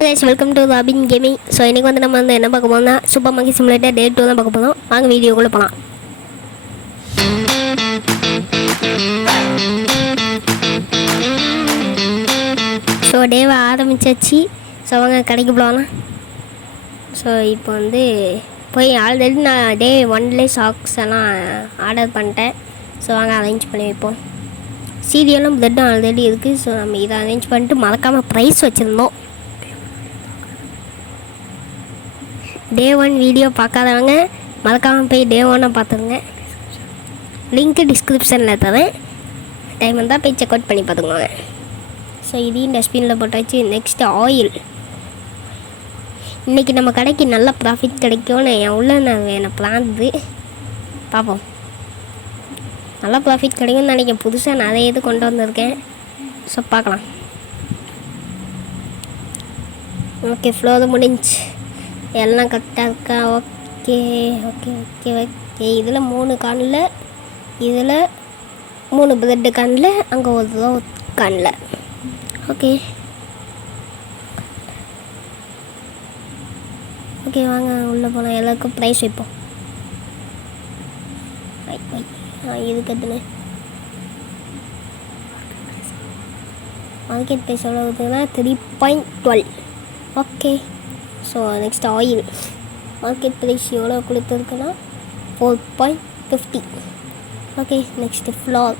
guys, welcome to Robin Gaming. So இன்றைக்கி வந்து நம்ம வந்து என்ன பார்க்க போகிறோம்னா சூப்பர் மங்கி சிமுலேட்டர் டே 2 தான் பார்க்க போகிறோம். வாங்க வீடியோக்குள்ளே போகலாம். ஸோ டேவை ஆரம்பிச்சாச்சு. ஸோ வாங்க கடைக்கு போகலாம். ஸோ இப்போ வந்து போய் ஆல்ரெடி நான் டே 1லேயே சாக்ஸ் எல்லாம் ஆர்டர் பண்ணிட்டேன். ஸோ வாங்க அரேஞ்ச் பண்ணி வைப்போம். சீரியலும் பிளட்டும் ஆல்ரெடி இருக்குது. ஸோ நம்ம இதை அரேஞ்ச் பண்ணிட்டு மறக்காமல் ப்ரைஸ் வச்சுருந்தோம். டே 1 வீடியோ பார்க்காதவங்க மறக்காமல் போய் டே 1 பார்த்துருங்க. லிங்க்கு டிஸ்கிரிப்ஷனில் தரேன். டைம் வந்தால் போய் செக் அவுட் பண்ணி பார்த்துக்கோங்க. ஸோ இதையும் டஸ்ட்பினில் போட்டாச்சு. Next oil. இன்றைக்கி நம்ம கடைக்கு நல்ல ப்ராஃபிட் கிடைக்கும்னு என் உள்ள நான் பிளான் பார்ப்போம். நல்லா ப்ராஃபிட் கிடைக்கும்னு நினைக்கிறேன். புதுசாக நிறைய இது கொண்டு வந்திருக்கேன். ஸோ பார்க்கலாம். ஓகே, ஃப்ளோர் முடிஞ்சு எல்லாம் கரெக்டாக இருக்கா? Okay okay okay okay. இதில் 3 கானில், இதில் 3 பிரெட்டு கானில், அங்கே ஒரு ரோ கானில். ஓகே ஓகே வாங்க உள்ளே போகலாம். எல்லாருக்கும் ப்ரைஸ் வைப்போம். இதுக்கு எத்தனை மார்க்கெட் ப்ரைஸ் எவ்வளோ இருக்குதுன்னா 3.12. Okay. So next oil market price எவ்வளோ கொடுத்துருக்குன்னா 4.50. ஓகே. நெக்ஸ்ட்டு ஃப்ளார்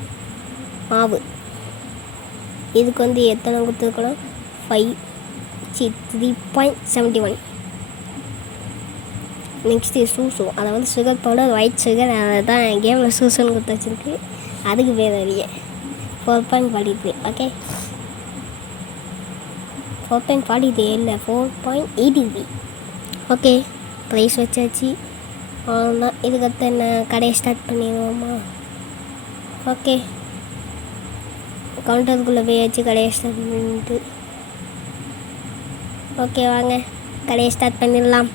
மாவு. இதுக்கு வந்து எத்தனை கொடுத்துருக்கோன்னா 3.71. நெக்ஸ்ட்டு சூசு, அதை வந்து சுகர் பவுடர், ஒயிட் சுகர், அதை தான் கேமில் சூசுன்னு கொடுத்து வச்சுருக்கு. அதுக்கு பேர் அறிய 4.43. ஓகே, 4.43 இல்லை 4.83. ஓகே, ப்ரைஸ் வச்சாச்சு. அவ்வளோதான். இதுக்கடுத்து என்ன கடையை ஸ்டார்ட் பண்ணிடுவோமா? ஓகே, கவுண்டருக்குள்ளே போயாச்சு. கடையை ஸ்டார்ட் பண்ணிட்டு ஓகே வாங்க கடையை ஸ்டார்ட் பண்ணிடலாம்.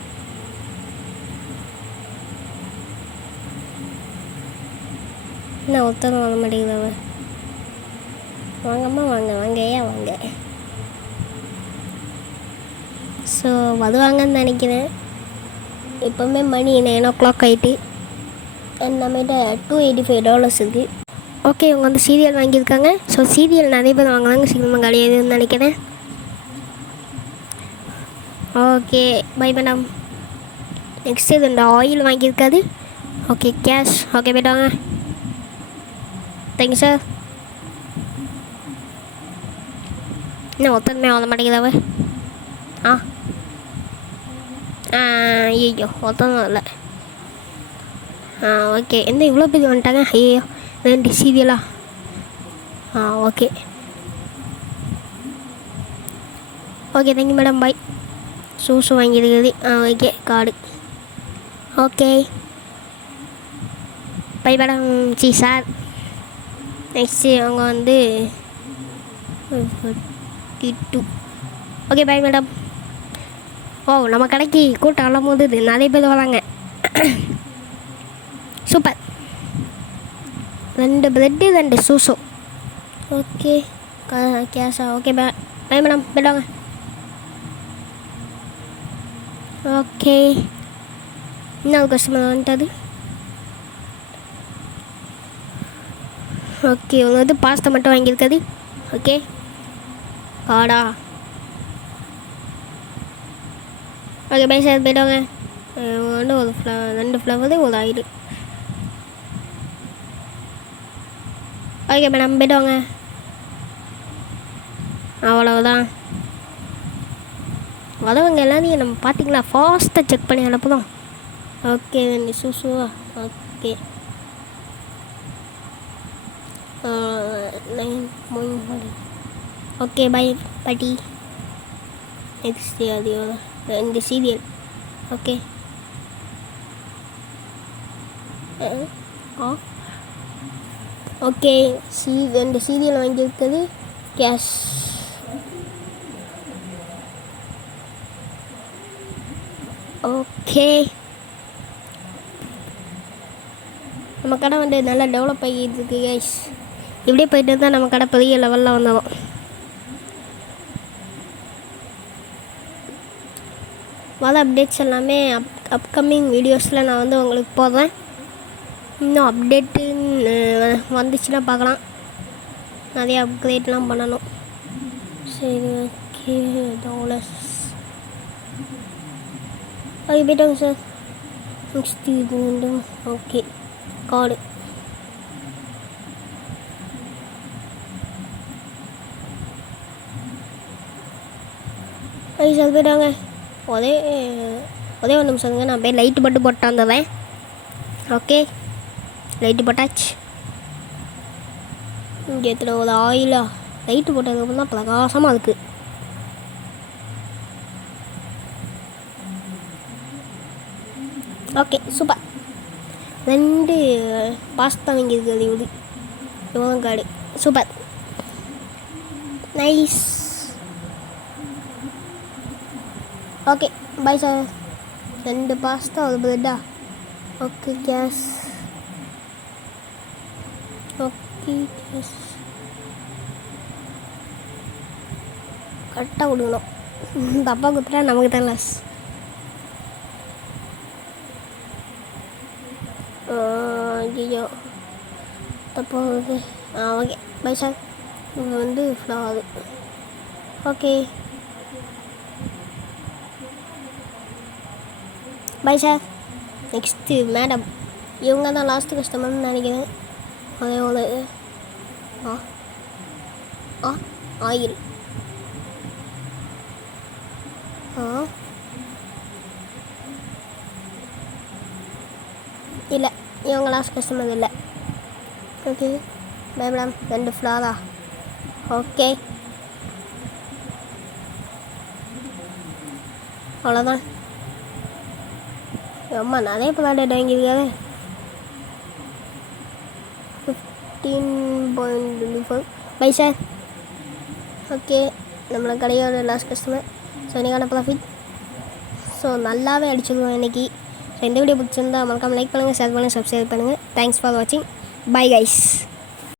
என்ன ஒருத்தரும் வர மாட்டேங்குது. வாங்கம்மா வாங்க வாங்க ஏன் வாங்க. ஸோ வருவாங்கன்னு நினைக்கிறேன். இப்போவுமே மணி 9 o'clock ஆகிட்டு. நம்மகிட்ட $285 இருக்குது. ஓகே, இவங்க வந்து சீரியல் வாங்கியிருக்காங்க. ஸோ சீரியல் நிறைய பேர் வாங்கினாங்க. சீக்கிரமாக கிடையாதுன்னு நினைக்கிறேன். Okay bye madam. நெக்ஸ்ட்டு இது இந்த ஆயில் வாங்கியிருக்காது. Okay cash. ஓகே போய்ட்டாங்க. Thank you sir. இன்னும் ஒருத்தருமே வர மாட்டேங்குதாவ. ஐயோ ஒருத்தரும் இல்லை. ஓகே, எந்த இவ்வளோ பேர் வந்துட்டாங்க. ஐயோ 2 சீரியலா? Okay okay thank you madam. Bye. Shoes வாங்கியிருக்குது. Okay card. Okay bye madam. Sir. Next அவங்க வந்து 42. Okay bye madam. ஓ, நம்ம கடைக்கு கூட்டம் எல்லாம் போது நிறைய பேர் வராங்க. சூப்பர். 2 பிரெட்டு 2 சூஸோ. ஓகே கேஷா? Okay bye madam. போய்டாங்க. ஓகே, இன்னொரு கஸ்டமர் வந்துட்டாது. ஓகே, இவங்க வந்து பாஸ்தா மட்டும் வாங்கியிருக்காது. ஓகே காடா? Okay bye sir. போய்டுவாங்க. வந்து ஒரு 2 ஃப்ளவரு ஒரு ஆயில். ஓகே மேடம் போய்டுவாங்க. அவ்வளவுதான். வரவங்க எல்லாத்தையும் நம்ம பார்த்திங்களா ஃபாஸ்ட்டாக செக் பண்ணி அனுப்புதோம். ஓகே 2 சூஸுவா? ஓகே 9. ஓகே பை பாட்டி. நெக்ஸ்ட் அது 2 சீரியல். ஓகே ஓகே 2 சீரியல் வாங்கியிருக்குது. கேஷ். ஓகே, நம்ம கடை வந்து நல்லா டெவலப் ஆகிட்டு இருக்கு கைஸ். இப்படியே போயிட்டு இருந்தால் நம்ம கடை பெரிய லெவலில் வந்தோம். மொதல் அப்டேட்ஸ் எல்லாமே அப்கமிங் வீடியோஸில் நான் வந்து உங்களுக்கு போடுறேன். இன்னும் அப்டேட்டுன்னு வந்துச்சுன்னா பார்க்கலாம். நிறைய அப்கிரேட்லாம் பண்ணணும். சரி ஓகே டவுலஸ் ஓகே போய்ட்டாங்க சார். நெக்ஸ்ட் இது வந்து ஓகே கார்டு ஓகே சார் போய்ட்டாங்க. ஒரே ஒரு நிமிஷங்க, நான் போய் லைட்டு மட்டும் போட்டாந்துறேன். ஓகே லைட்டு போட்டாச்சு. இங்கே எத்தனை ஒரு ஆயிலா லைட்டு போட்டதுக்கப்புறம் தான் பிரகாசமாக இருக்குது. Okay super. 2 பாஸ்தா வாங்கியிருக்குது இவ்வளோ card. Super nice. Okay bye sir. 2 pasta ஒரு பிரெட்டா. Okay cash. ஓகே கேஸ் கரெக்டாக கொடுக்கணும். தப்பாக கொடுத்துட்டா நமக்கு தான் லாஸ். ஐயோ தப்பாக வருது. Okay bye sir. இது வந்து ஃப்ளார். Okay bye sir. Next madam, இவங்க தான் லாஸ்ட்டு கஸ்டமர்னு நினைக்கிறேன். அதே ஒரு ஆயில் இல்லை, இவங்க லாஸ்ட் கஸ்டமர் இல்லை. Okay bye madam. 2 ஃப்ளாரா. ஓகே அவ்வளோதான். ரொம்ப நிறைய ப்ராடக்ட் வாங்கியிருக்காரு. 15.24 பை சார். ஓகே நம்மளை கடையோட லாஸ்ட் கஸ்டமர். ஸோ இன்றைக்கான ப்ராஃபிட் ஸோ நல்லாவே அடிச்சிடுவோம் இன்றைக்கி. ஸோ இந்த வீடியோ பிடிச்சிருந்தா மறக்காமல் லைக் பண்ணுங்கள், ஷேர் பண்ணுங்கள், சப்ஸ்கிரைப் பண்ணுங்கள். தேங்க்ஸ் ஃபார் வாட்சிங். Bye guys.